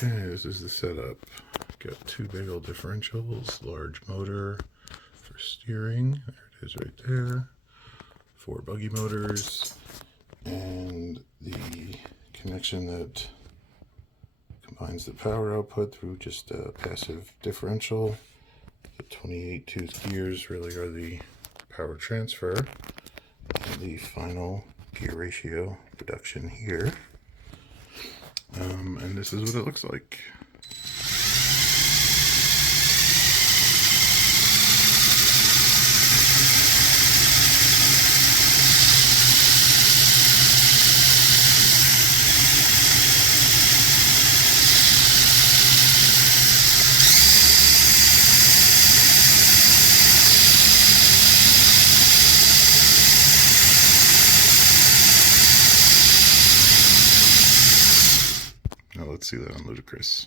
Okay, this is the setup. Got two big old differentials, large motor for steering, there it is right there, 4 buggy motors, and the connection that combines the power output through just a passive differential. The 28 tooth gears really are the power transfer, and the final gear ratio reduction here. And this is what it looks like. Now let's see that on Ludicrous.